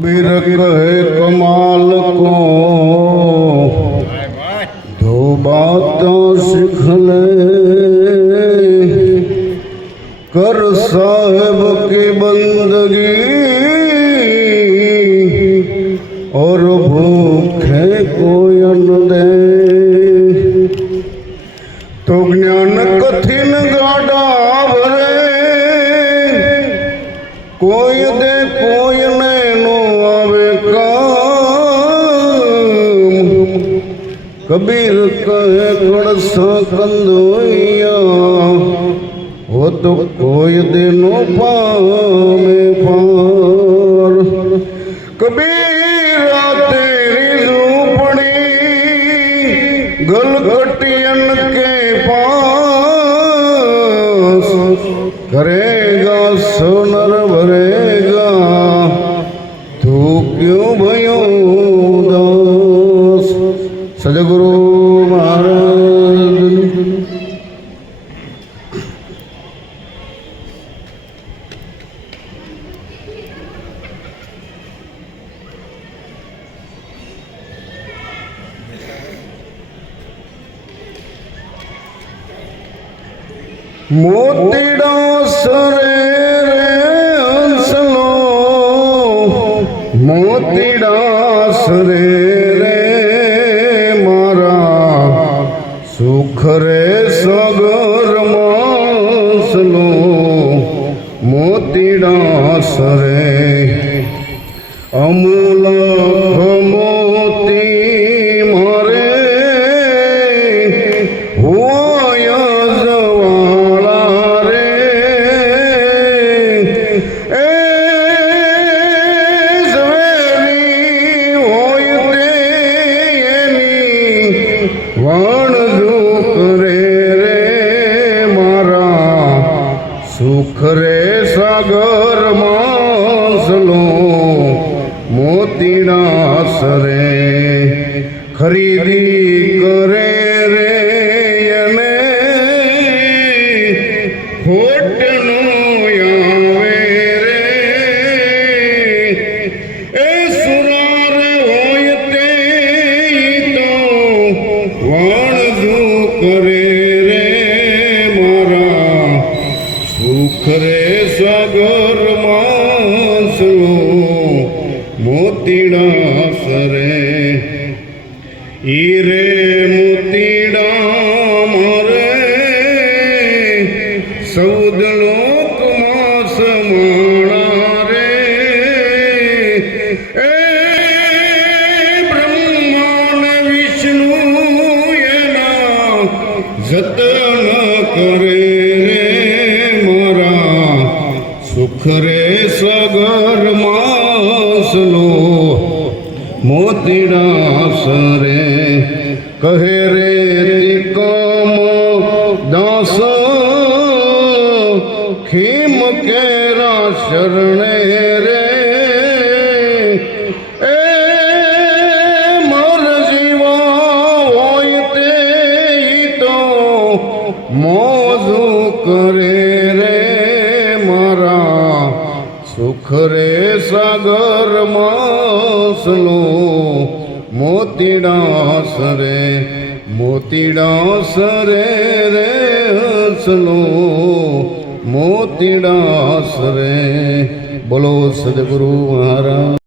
कबीर कहे कमाल को दो बातें सीख ले, कर साहेब की बंदगी और भूखे को अन्न दे। तो ज्ञान कठिन गाड़ा भरे, कोई दे कोई नैनो आवे काम। कबीर कहे कड़सा कंदोइया, वो तो कोई दिनो पामे पार। कबीरा तेरी झूपड़ी गलगटियन के पास, करेगा सोनर भरेगा तू क्यों भयो दास। सदगुरु महाराज मोतीड़ा सरे रे हंसलो, मोतीड़ा सरे रे मारा सुख रे सगर मासलो। मोतीड़ा सरे अमूल मोती मारे हुआ सुख रे सागर मासलो। मोतीड़ा सरे खरीदी करे रे यने खोटनो आवे रे। ए सुरार होयते तो वाणजू करे रे मारा सुख रे सागर मासलो। मोतीड़ा सरे ईरे मोतीड़ा मारे सौद लोक मास माणा रे। ए ब्रह्मांड विष्णु एना जतन करे सुख रे सागर मासलो। मोतीड़ा सरे कहे रे तिकम दास खीम केरा शरणे रे। ए मोर जीवा होयते तो मौजू करे रे मारा सुख रे सागर मासलो। मोतीड़ा सरे मोतीड़ा सरे रे हंसलो। मोतीड़ा सरे बोलो सदगुरु महाराज।